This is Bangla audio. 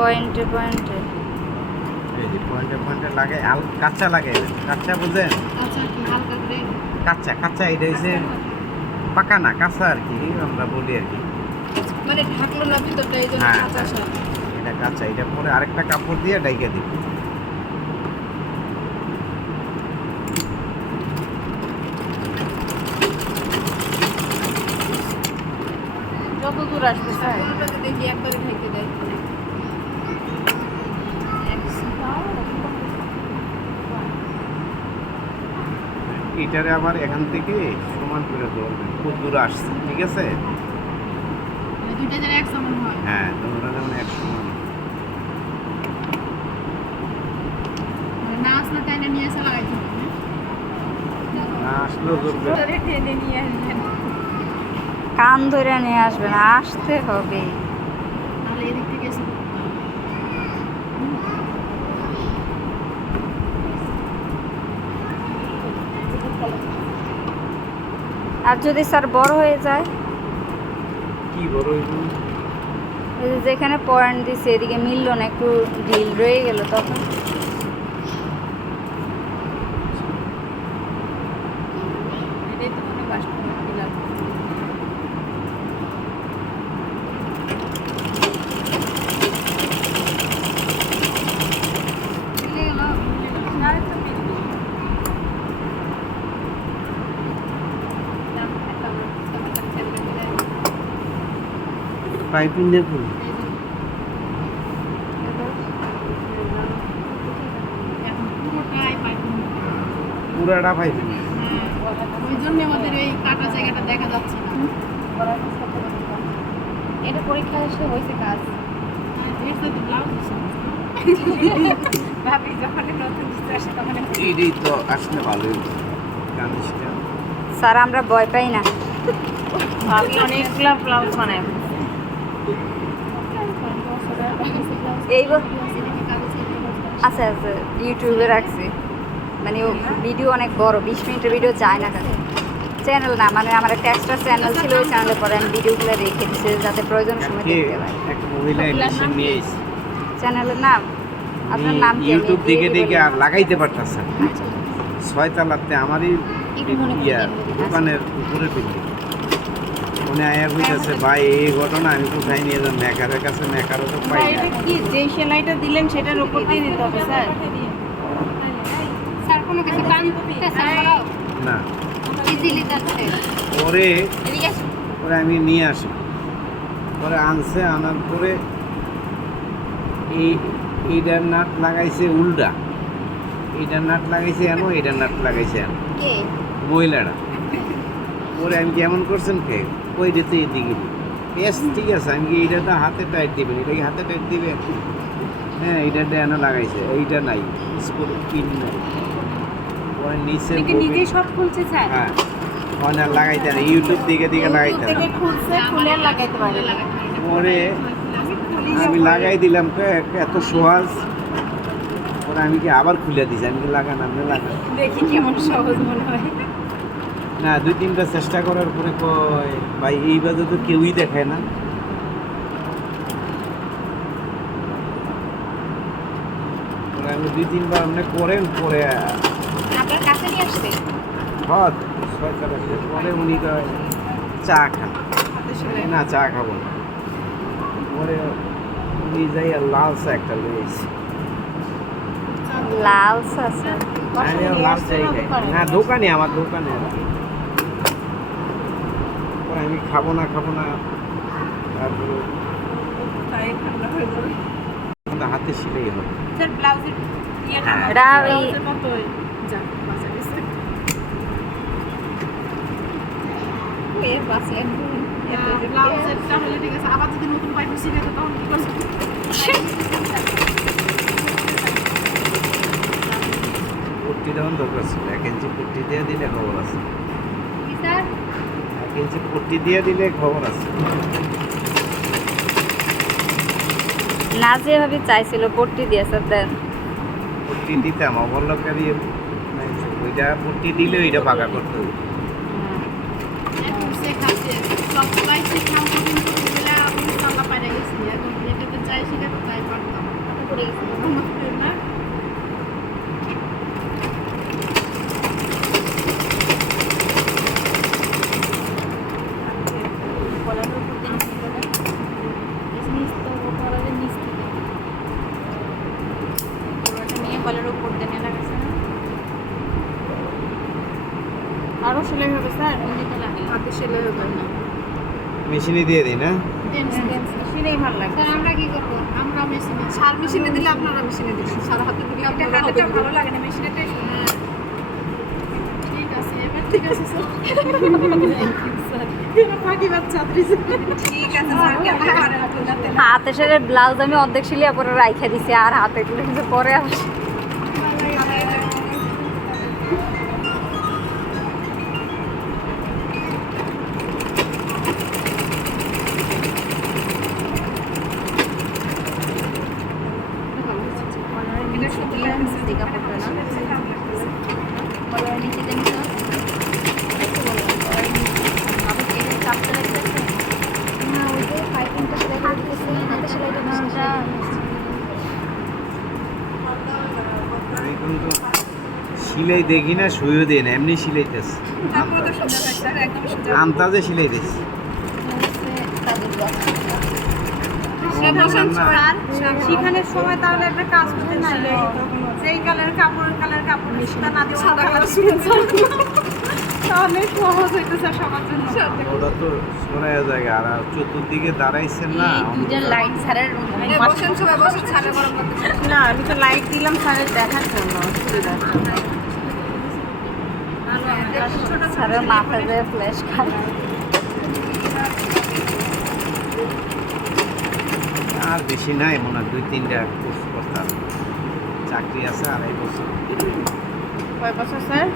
পয়েন্টে পয়েন্টে এই যে পয়েন্টে পয়েন্টে লাগে, কাঁচা লাগে, কাঁচা বুঝেন? আচ্ছা কি হালকা করে কাঁচা কাঁচা, এটা হচ্ছে পাকা না, কাঁচা আর কি আমরা বলি আর কি। মানে ঢাকলো না ভিতরটা, এই জন্য হ্যাঁ, কাঁচা সব। এটা কাঁচা, এটা পরে আরেকটা কাপড় দিয়ে ডাইকে দিই। যত দূর আসবে স্যার দেখি একবারে ঢেকে দেয়। এটারে আবার এখান থেকে সমান করে ধরবেন, খুব দূরে আসছে, ঠিক আছে? মানে দুইটা যেন এক সমান হয়। হ্যাঁ, তোমরা যেমন এক সমান। মানে না আসলে তাই না নিয়ে এসে লাগাইতে হবে, না আসলেও ধরবে। ধরে টেনে নিয়ে আসবেন, কান ধরে নিয়ে আসবেন, আসতে হবে। তাহলে এদিক থেকে এসে আর যদি স্যার বড় হয়ে যায়, কি বড় হইব? এই যে যেখানে পয়েন্ট দিছে এদিকে মিললো না, একটু ঢিল রয়ে গেল, তখন এটাই তো মনে বাস করে দিলাম। মিলে গেল, আরে তো মিলবে। পাইপিং দেখুন, এখন পুরোটাই পাইপিং। পুরাটা পাইপিং। ওই জন্য আমাদের এই কাটা জায়গাটা দেখা যাচ্ছে না। এটা পরীক্ষা এসে হয়েছে কাজ। এর সাথে ব্লাউজ দিছে। ভাবি যখন নতুন কিছু আসে তখন এইটাই তো আসলে ভালোই গানিসটা। স্যার আমরা ভয় পাই না। ভাবি অনেকগুলা ব্লাউজ বানায়। এই আচ্ছা আচ্ছা, ইউটিউবে রাখছি, মানে ও ভিডিও অনেক বড়, 20 মিনিটের ভিডিও যায় না। চ্যানেল না, মানে আমার একটা এক্সট্রা চ্যানেল ছিল, ওই চ্যানেলে পরে আমি ভিডিওগুলো রেখে দিচ্ছি যাতে প্রয়োজনের সময় দেখতে পাই। এক মহিলা মেশিন নিয়ে এসে চ্যানেলের নাম, আপনার নাম কি? আমি ইউটিউব দিয়ে দিকে দিই দেখে বলে। আর লাগাইতে পারতেছে না। আচ্ছা, 6 তলাতে আমারই একটু মনে করে ইয়া দিন। দোকানের উপরে বিল্ডিং। মনে আয়া হইতেছে ভাই এই ঘটনা, আমি কোথায় নিয়ে যাবো? মেকারের কাছে, মেকারও তো পাই না। এটা কি যে সেলাইটা দিলেন সেটার উপর দিয়ে দিতে হবে স্যার? স্যার কোনো কিছু কান না, ইজিলি যাচ্ছে। পরে এদিকে আসুন। পরে আমি নিয়ে আসি, পরে আনছে, আনার পরে এইটার নাট লাগাইছে উল্টা, এইটার নাট লাগাইছে এনো, এইটার নাট লাগাইছে এনো, কে? মহিলাটা। পরে আমি কেমন করছেন কে ওই দিতে এদিকে এস, ঠিক আছে, আমি কি এইটা তো হাতে টাইট দিবেন, এটা কি হাতে টাইট দিবে? হ্যাঁ, এইটা এনো লাগাইছে, এইটা নাই, স্ক্রু পিন নাই। পরে নিচে নিজেই সব খুলছে স্যার? হ্যাঁ, ওখানে লাগাইতে না, ইউটিউব দিকে দিকে লাগাইতে না। খুলছে খুলে লাগাইতে পারে। পরে আমি লাগাই দিলাম, এত সহজ। পরে আমি কি আবার খুলে দিছি, আমি কি লাগান, আপনি লাগান। দেখি কেমন সহজ মনে হয়। না, 2-3টা চেষ্টা করার পরে কয় ভাই এইভাবে তো কেউই দেখায় না। পরে আমি 2-3বার আপনি করেন, পরে আপনার কাছে নিয়ে আসছে? হদ 6 আসে। পরে উনি কয় চা খান, না চা খাবো না। পরে উনি যাই আর লাল চা একটা লয়ে এসেছি। লাল সাসা। আমি আর লাল চাই খাই না, দোকানে, আমার দোকানে। পরে আমি খাবো না তারপরে হাতে শিলেই হবে। স্যার ব্লাউজের ইয়েটা এটা ওই ব্লাউজের মতোই যা বাসা গেছে। এর পাশে ব্লাউজের তাহলে ঠিক আছে, আবার যদি নতুন পাইপ শিখে তো তখন কি করবে? পট্টি দেওয়ার দরকার ছিল, 1 ইঞ্চি পট্টি দিয়ে দিলে খবর আছে। কি স্যার? 1 ইঞ্চি পট্টি দিয়ে দিলে খবর আছে। না যেভাবে চাইছিল পট্টি দিয়ে স্যার দেন। পট্টি দিতাম, অবলকারী ওইটা পট্টি দিলে ওইটা পাকা করতে হবে। এখন শেখাচ্ছে সব সবাই শেখাম কিন্তু এগুলা আমি সবাই পারে গেছি, এখন যেটাতে চাই সেটা তো তাই পারতাম। মেশিনে দিয়ে দিই না মেশিনেই ভালো লাগে স্যার আমরা কি করব আমরা মেশিনে সার মেশিনে দিলে আপনারা মেশিনে দিবেন সার হাতে দিলে আপনারা হাতে ভালো লাগে না মেশিনেটাই ঠিক আছে এবার ঠিক আছে স্যার এবার ফাঁকি বাচ্চা ঠিক আছে স্যার কেমন পারে আপনাদের হাতে সেরে ব্লাউজ আমি অর্ধেক সিলিয়া পরে রাইখা দিছি আর হাতে গুলো কিন্তু পরে আসে আমি কিন্তু সিলাই দেখি না শুয়েও দিই না এমনি সিলাইতেছে আন্তাজে সিলাইতেছি শিখানোর সময় তাহলে একটা কাজ করতে না যেই কালার কাপড় মিশিয়ে না দিয়ে সাদা কালার তাহলে সহজ হইতেছে সবার জন্য ওটা তো সরাইয়া জায়গা আর চতুর্দিকে দাঁড়াইছেন না লাইট ছাড়ার বসেন সবাই বসেন ছালে গরম করতে না আমি তো লাইট দিলাম ছালে দেখার জন্য ছাড়ার মাথা দিয়ে ফ্ল্যাশ খায় আর বেশি নাই মনে হয় 2-3টা কোর্স করতাম চাকরি আছে 2.5 বছর কয় বছর স্যার